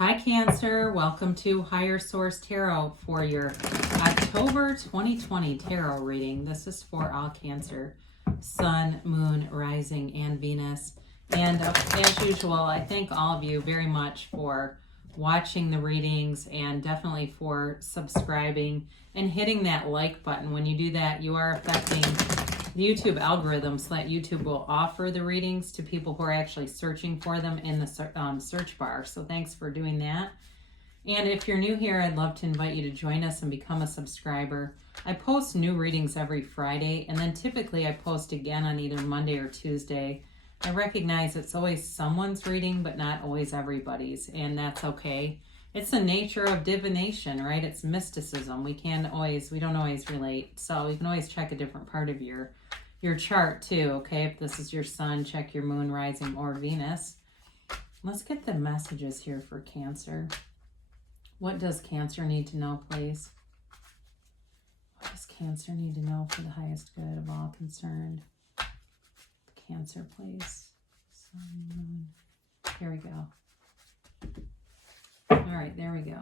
Hi Cancer, welcome to Higher Source Tarot for your October 2020 tarot reading. This is for all Cancer, Sun, Moon, Rising, and Venus. And as usual, I thank all of you very much for watching the readings and definitely for subscribing and hitting that like button. When you do that, you are affecting the YouTube algorithm so that YouTube will offer the readings to people who are actually searching for them in the search bar. So thanks for doing that. And if you're new here, I'd love to invite you to join us and become a subscriber. I post new readings every Friday, and then typically I post again on either Monday or Tuesday. I recognize it's always someone's reading, but not always everybody's, and that's okay. It's the nature of divination, right? It's mysticism. We don't always relate. So you can always check a different part of your chart too, okay? If this is your sun, check your moon, rising, or Venus. Let's get the messages here for Cancer. What does Cancer need to know, please? What does Cancer need to know for the highest good of all concerned? Cancer, please. Sun, moon. Here we go. All right, there we go.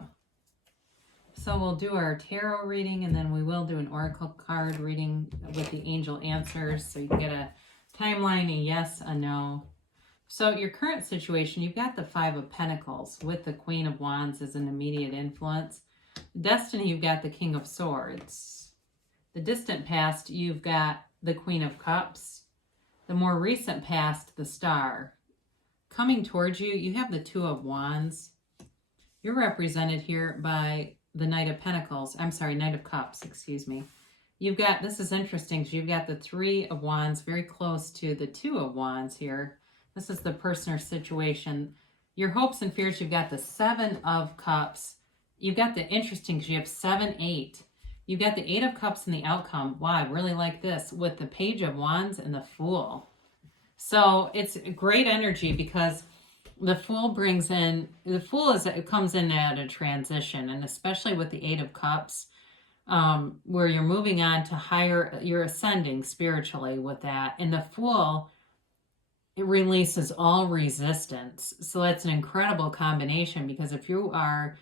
So we'll do our tarot reading, and then we will do an oracle card reading with the angel answers, so you can get a timeline, a yes, a no. So your current situation, you've got the Five of Pentacles with the Queen of Wands as an immediate influence. Destiny, you've got the King of Swords. The distant past, you've got the Queen of Cups. The more recent past, the Star. Coming towards you, you have the Two of Wands. You're represented here by the Knight of Cups, excuse me. You've got, this is interesting, because you've got the Three of Wands very close to the Two of Wands here. This is the person or situation. Your hopes and fears, you've got the Seven of Cups. You've got the interesting, because you have 7, 8. You've got the Eight of Cups in the outcome. Wow, I really like this, with the Page of Wands and the Fool. So it's great energy, because the Fool comes in at a transition, and especially with the Eight of Cups, where you're moving on to higher, you're ascending spiritually with that. And the Fool, it releases all resistance. So that's an incredible combination, because if you are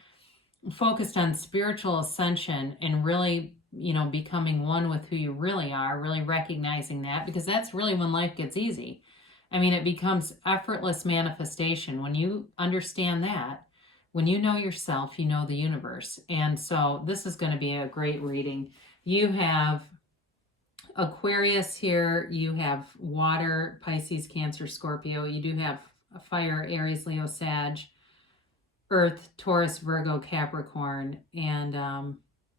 focused on spiritual ascension and really, becoming one with who you really are, really recognizing that, because that's really when life gets easy. I mean, it becomes effortless manifestation. When you understand that, when you know yourself, you know the universe. And so this is going to be a great reading. You have Aquarius here. You have water, Pisces, Cancer, Scorpio. You do have fire, Aries, Leo, Sag, Earth, Taurus, Virgo, Capricorn. And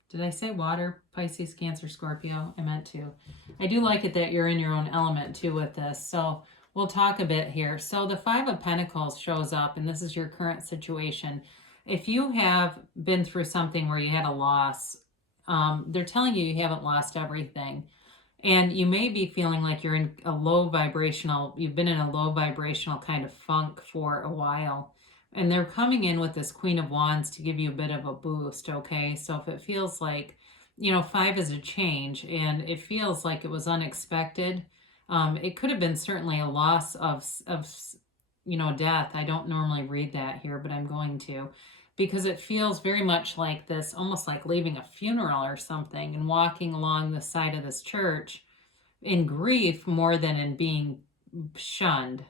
did I say water, Pisces, Cancer, Scorpio? I meant to. I do like it that you're in your own element too with this. So we'll talk a bit here. So the Five of Pentacles shows up, and this is your current situation. If you have been through something where you had a loss, they're telling you you haven't lost everything. And you may be feeling like you're in a you've been in a low vibrational kind of funk for a while. And they're coming in with this Queen of Wands to give you a bit of a boost, okay? So if it feels like, 5 is a change, and it feels like it was unexpected, it could have been certainly a loss of death. I don't normally read that here, but I'm going to, because it feels very much like this, almost like leaving a funeral or something and walking along the side of this church in grief more than in being shunned.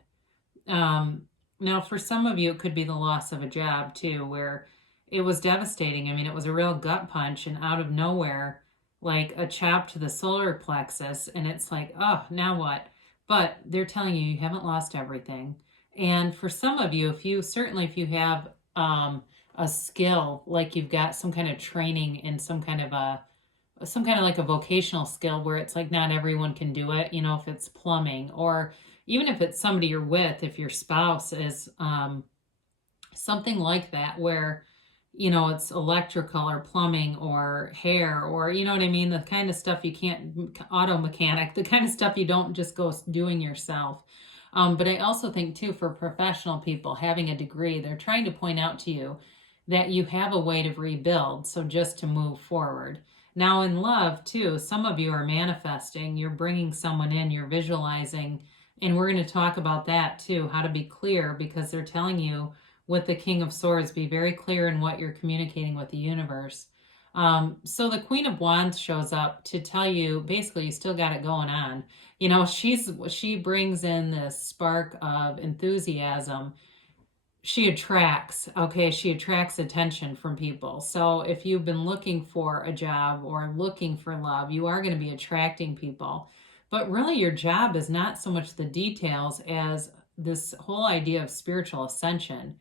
Now, for some of you, it could be the loss of a job too, where it was devastating. I mean, it was a real gut punch, and out of nowhere, like a chop to the solar plexus, and it's like, oh, now what? But they're telling you you haven't lost everything. And for some of you, if you have a skill, like you've got some kind of training in some kind of like a vocational skill where it's like not everyone can do it, if it's plumbing, or even if it's somebody you're with, if your spouse is something like that, where it's electrical or plumbing or hair, or what I mean, the kind of stuff you can't, auto mechanic, the kind of stuff you don't just go doing yourself. But I also think too, for professional people having a degree, they're trying to point out to you that you have a way to rebuild, so just to move forward. Now in love too, some of you are manifesting, you're bringing someone in, you're visualizing, and we're going to talk about that too, how to be clear, because they're telling you with the King of Swords. Be very clear in what you're communicating with the universe. So the Queen of Wands shows up to tell you, basically, you still got it going on. You know, she brings in this spark of enthusiasm. She attracts, okay, she attracts attention from people. So if you've been looking for a job or looking for love, you are going to be attracting people. But really, your job is not so much the details as this whole idea of spiritual ascension.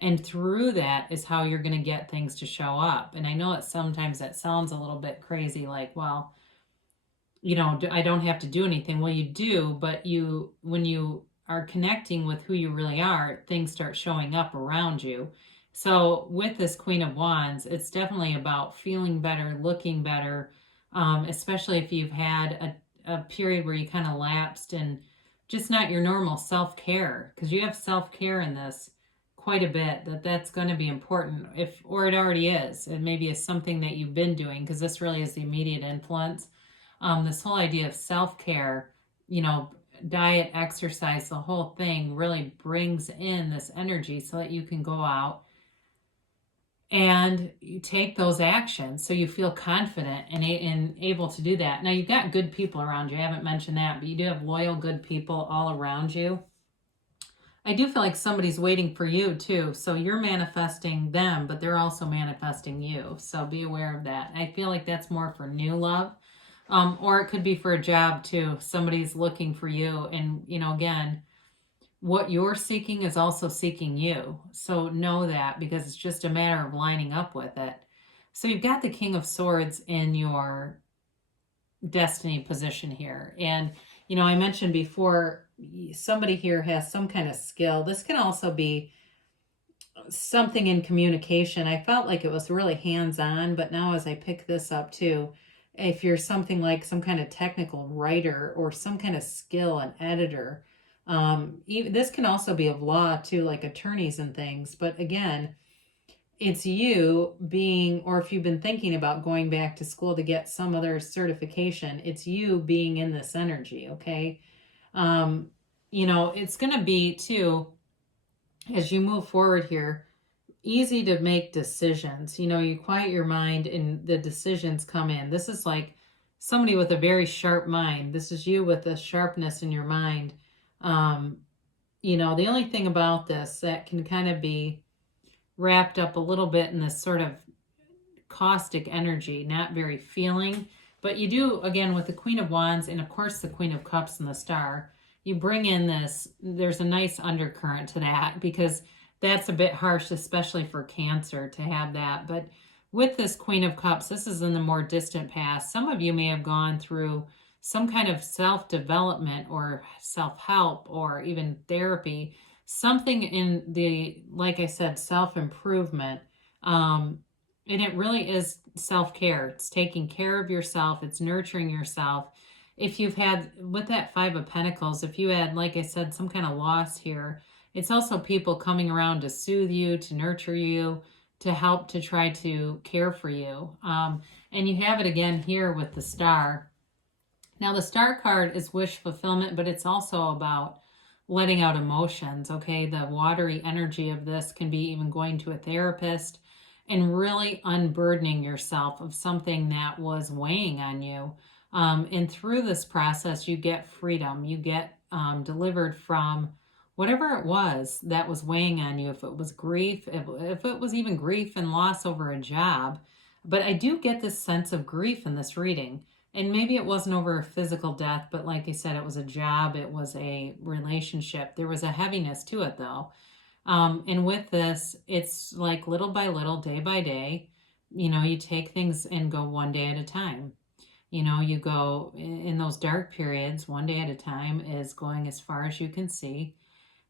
And through that is how you're going to get things to show up. And I know that sometimes that sounds a little bit crazy, like, well, you know, I don't have to do anything. Well, you do, but when you are connecting with who you really are, things start showing up around you. So with this Queen of Wands, it's definitely about feeling better, looking better, especially if you've had a period where you kind of lapsed and just not your normal self-care, because you have self-care in this quite a bit, that's going to be important, or it already is. It maybe is something that you've been doing, because this really is the immediate influence. This whole idea of self-care, you know, diet, exercise, the whole thing really brings in this energy so that you can go out and you take those actions so you feel confident and able to do that. Now, you've got good people around you. I haven't mentioned that, but you do have loyal, good people all around you. I do feel like somebody's waiting for you too. So you're manifesting them, but they're also manifesting you. So be aware of that. I feel like that's more for new love. Or it could be for a job too. Somebody's looking for you. And, you know, again, what you're seeking is also seeking you. So know that, because it's just a matter of lining up with it. So you've got the King of Swords in your destiny position here. And, you know, I mentioned before, somebody here has some kind of skill. This can also be something in communication. I felt like it was really hands-on, but now as I pick this up too, if you're something like some kind of technical writer or some kind of skill, an editor, this can also be of law too, like attorneys and things. But again, it's you being, or if you've been thinking about going back to school to get some other certification, it's you being in this energy, okay? You know, it's going to be too, as you move forward here, easy to make decisions. You know, you quiet your mind and the decisions come in. This is like somebody with a very sharp mind. This is you with a sharpness in your mind. You know, the only thing about this that can kind of be wrapped up a little bit in this sort of caustic energy, not very feeling, but you do, again, with the Queen of Wands and of course the Queen of Cups and the Star, you bring in this, there's a nice undercurrent to that, because that's a bit harsh, especially for Cancer to have that. But with this Queen of Cups, this is in the more distant past. Some of you may have gone through some kind of self-development or self-help or even therapy, something in the, like I said, self-improvement. And it really is self-care. It's taking care of yourself. It's nurturing yourself. If you've had, with that Five of Pentacles, if you had, like I said, some kind of loss here, it's also people coming around to soothe you, to nurture you, to help to try to care for you. And you have it again here with the Star. Now, the Star card is wish fulfillment, but it's also about letting out emotions, okay? The watery energy of this can be even going to a therapist and really unburdening yourself of something that was weighing on you. And through this process, you get freedom. You get delivered from whatever it was that was weighing on you. If it was grief, if it was even grief and loss over a job. But I do get this sense of grief in this reading. And maybe it wasn't over a physical death, but like I said, it was a job, it was a relationship. There was a heaviness to it though. And with this, it's like little by little, day by day, you know, you take things and go one day at a time. You know, you go in those dark periods, one day at a time is going as far as you can see.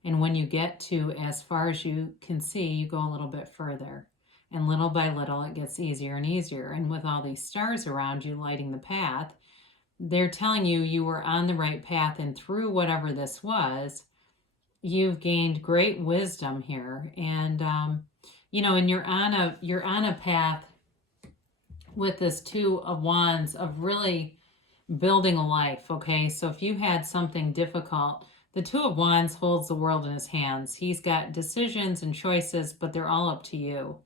And when you get to as far as you can see, you go a little bit further. And little by little, it gets easier and easier. And with all these stars around you lighting the path, they're telling you you were on the right path. And through whatever this was, you've gained great wisdom here. And, you know, and you're on a path with this Two of Wands of really building a life, okay? So if you had something difficult The Two of Wands holds the world in his hands. He's got decisions and choices, but they're all up to you.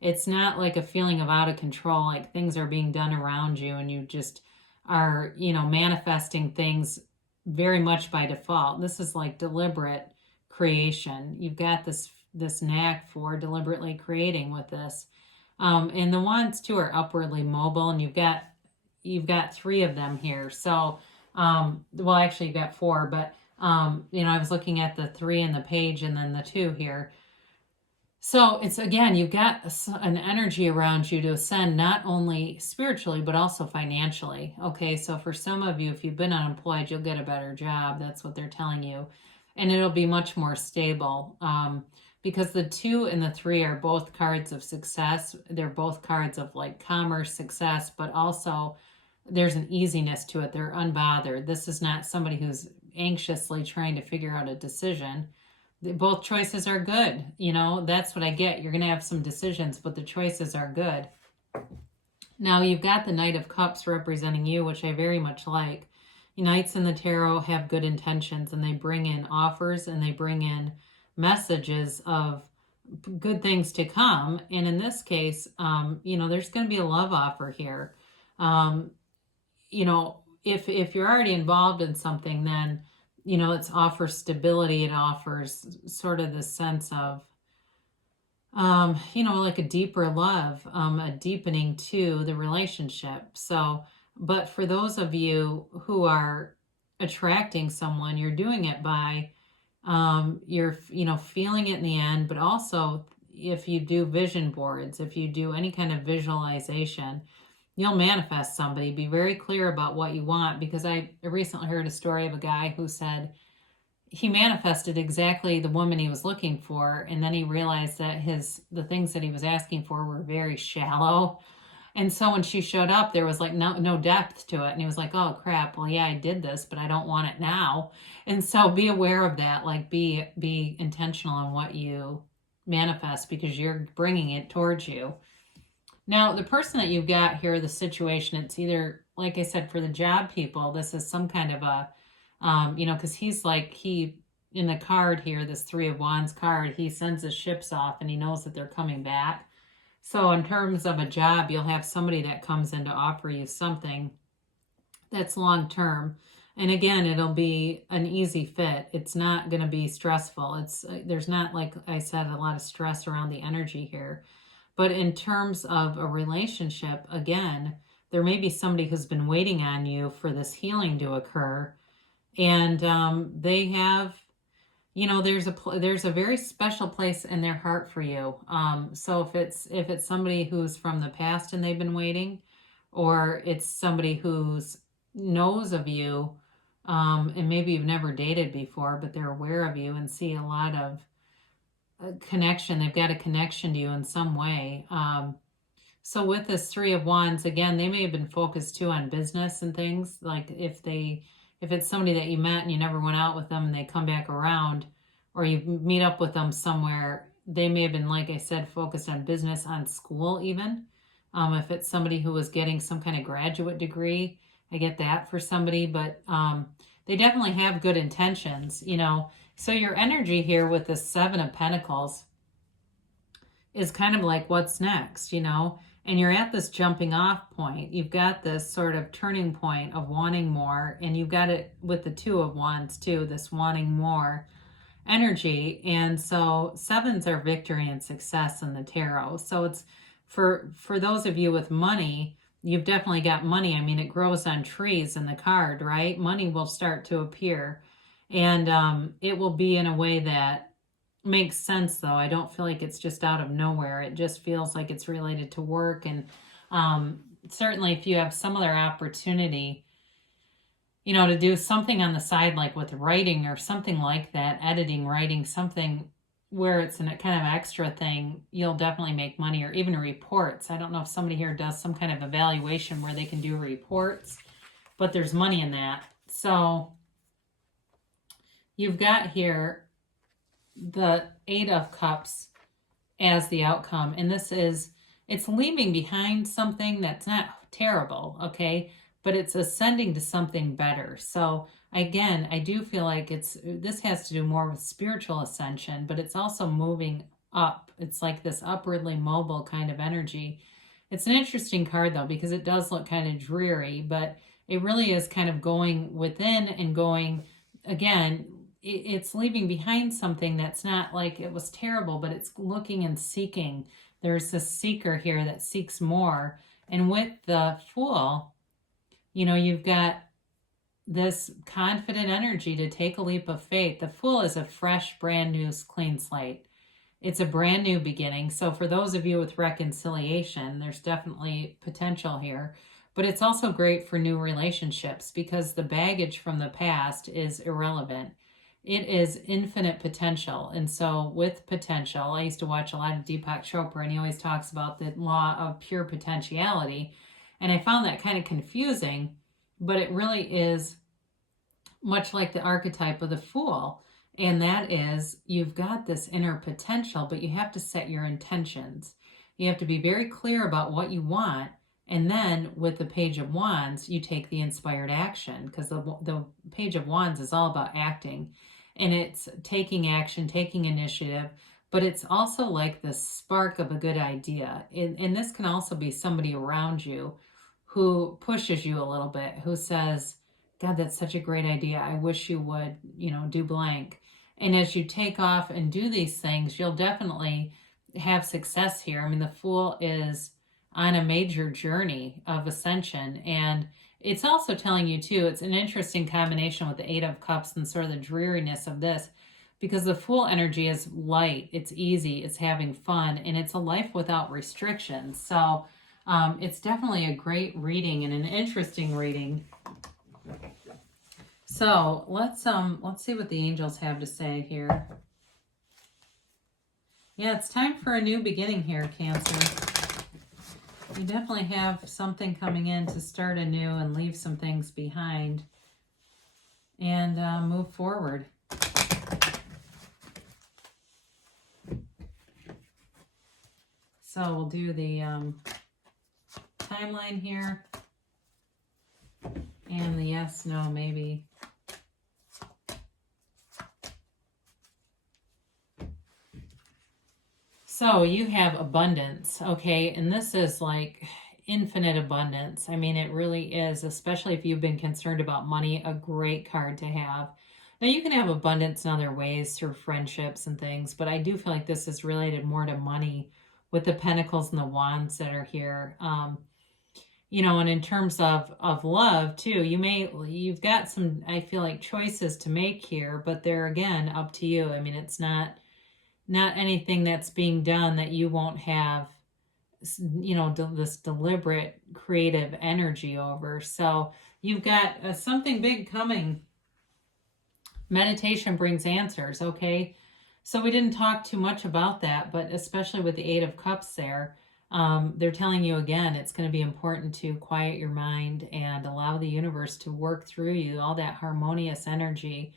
It's not like a feeling of out of control, like things are being done around you and you just are, manifesting things very much by default. This is like deliberate creation. You've got this knack for deliberately creating with this. And the Wands too are upwardly mobile, and you've got 3 of them here. So, well, actually you've got 4, but I was looking at the 3 in the page and then the 2 here. So it's, again, you've got an energy around you to ascend, not only spiritually, but also financially. Okay. So for some of you, if you've been unemployed, you'll get a better job. That's what they're telling you. And it'll be much more stable. Because the 2 and the 3 are both cards of success. They're both cards of like commerce, success, but also there's an easiness to it. They're unbothered. This is not somebody who's anxiously trying to figure out a decision. Both choices are good. That's what I get. You're going to have some decisions, but the choices are good. Now you've got the Knight of Cups representing you, which I very much like. Knights in the tarot have good intentions, and they bring in offers and they bring in messages of good things to come. And in this case, there's going to be a love offer here. If you're already involved in something, then, it offers stability. It offers sort of the sense of, like a deeper love, a deepening to the relationship. So, but for those of you who are attracting someone, you're doing it by, you're, feeling it in the end, but also if you do vision boards, if you do any kind of visualization, you'll manifest somebody. Be very clear about what you want, because I recently heard a story of a guy who said he manifested exactly the woman he was looking for, and then he realized that the things that he was asking for were very shallow. And so when she showed up, there was like no depth to it. And he was like, oh crap, well, yeah, I did this, but I don't want it now. And so be aware of that. Like be intentional on what you manifest, because you're bringing it towards you. Now, the person that you've got here, the situation, it's either, like I said, for the job people, this is some kind of a, because in the card here, this 3 of Wands card, he sends his ships off and he knows that they're coming back. So in terms of a job, you'll have somebody that comes in to offer you something that's long-term. And again, it'll be an easy fit. It's not going to be stressful. There's not, like I said, a lot of stress around the energy here. But in terms of a relationship, again, there may be somebody who's been waiting on you for this healing to occur. And they have, there's a very special place in their heart for you. So if it's somebody who's from the past and they've been waiting, or it's somebody who's knows of you, and maybe you've never dated before, but they're aware of you and see a lot of connection. They've got a connection to you in some way. So with this 3 of Wands, again, they may have been focused too on business and things. Like if it's somebody that you met and you never went out with them and they come back around, or you meet up with them somewhere, they may have been, like I said, focused on business, on school even. If it's somebody who was getting some kind of graduate degree, I get that for somebody, but they definitely have good intentions, So your energy here with the 7 of Pentacles is kind of like, what's next, And you're at this jumping off point. You've got this sort of turning point of wanting more, and you've got it with the 2 of Wands too, this wanting more energy. And so 7s are victory and success in the tarot. So it's for those of you with money, you've definitely got money. I mean, it grows on trees in the card, right? Money will start to appear. And it will be in a way that makes sense, though. I don't feel like it's just out of nowhere. It just feels like it's related to work. And certainly if you have some other opportunity, to do something on the side, like with writing or something like that, editing, writing, something where it's a kind of extra thing, you'll definitely make money. Or even reports. I don't know if somebody here does some kind of evaluation where they can do reports, but there's money in that. So you've got here the 8 of Cups as the outcome. And it's leaving behind something that's not terrible, okay? But it's ascending to something better. So again, I do feel like this has to do more with spiritual ascension, but it's also moving up. It's like this upwardly mobile kind of energy. It's an interesting card though, because it does look kind of dreary, but it really is kind of going within and going, again, it's leaving behind something that's not like it was terrible, but it's looking and seeking. There's this seeker here that seeks more. And with the Fool, you've got this confident energy to take a leap of faith. The Fool is a fresh, brand new, clean slate. It's a brand new beginning. So for those of you with reconciliation, there's definitely potential here. But it's also great for new relationships because the baggage from the past is irrelevant. It is infinite potential. And so with potential, I used to watch a lot of Deepak Chopra, and he always talks about the law of pure potentiality. And I found that kind of confusing, but it really is much like the archetype of the Fool. And that is, you've got this inner potential, but you have to set your intentions. You have to be very clear about what you want. And then with the Page of Wands, you take the inspired action, because the Page of Wands is all about acting. And it's taking action, taking initiative, but it's also like the spark of a good idea. And this can also be somebody around you who pushes you a little bit, who says, God, that's such a great idea. I wish you would, do blank. And as you take off and do these things, you'll definitely have success here. I mean, the Fool is on a major journey of ascension. And it's also telling you too, it's an interesting combination with the Eight of Cups and sort of the dreariness of this, because the Fool energy is light, it's easy, it's having fun, and it's a life without restrictions. So it's definitely a great reading and an interesting reading. So let's see what the angels have to say here. Yeah, it's time for a new beginning here, Cancer. You definitely have something coming in to start anew and leave some things behind and move forward. So we'll do the timeline here and the yes, no, maybe. So you have abundance, okay? And this is like infinite abundance. I mean, it really is, especially if you've been concerned about money, a great card to have. Now, you can have abundance in other ways through friendships and things, but I do feel like this is related more to money with the Pentacles and the Wands that are here. And in terms of love too, you've got some, I feel like, choices to make here, but they're, again, up to you. I mean, it's not anything that's being done that you won't have, this deliberate creative energy over. So you've got something big coming. Meditation brings answers, okay? So we didn't talk too much about that, but especially with the Eight of Cups there, they're telling you again, it's going to be important to quiet your mind and allow the universe to work through you, all that harmonious energy,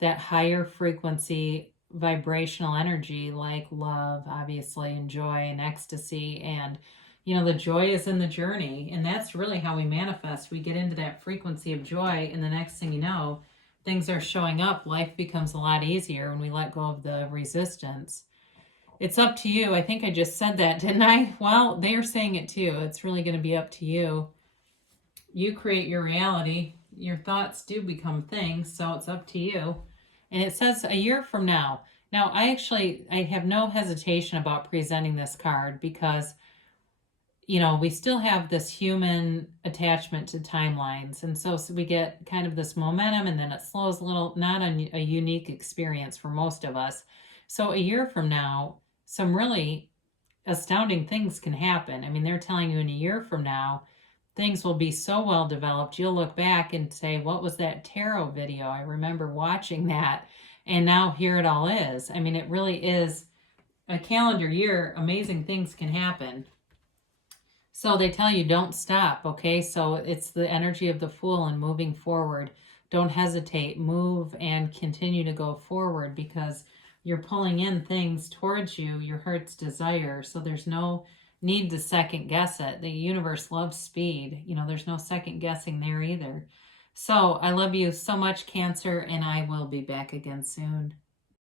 that higher frequency vibrational energy like love, obviously, and joy and ecstasy. And the joy is in the journey, and that's really how we manifest. We get into that frequency of joy, and the next thing you know, things are showing up. Life becomes a lot easier when we let go of the resistance. It's up to you. I think I just said that, didn't I? Well, they are saying it too. It's really going to be up to you. You create your reality. Your thoughts do become things, so it's up to you. And it says a year from now. Now, I have no hesitation about presenting this card because, we still have this human attachment to timelines. And so we get kind of this momentum, and then it slows a little, not a unique experience for most of us. So a year from now, some really astounding things can happen. I mean, they're telling you in a year from now, things will be so well developed, you'll look back and say, what was that tarot video? I remember watching that, and now here it all is. I mean, it really is a calendar year. Amazing things can happen. So they tell you, don't stop, okay? So it's the energy of the Fool and moving forward. Don't hesitate. Move and continue to go forward, because you're pulling in things towards you, your heart's desire. So there's no need to second guess it. The universe loves speed. There's no second guessing there either. So I love you so much, Cancer, and I will be back again soon.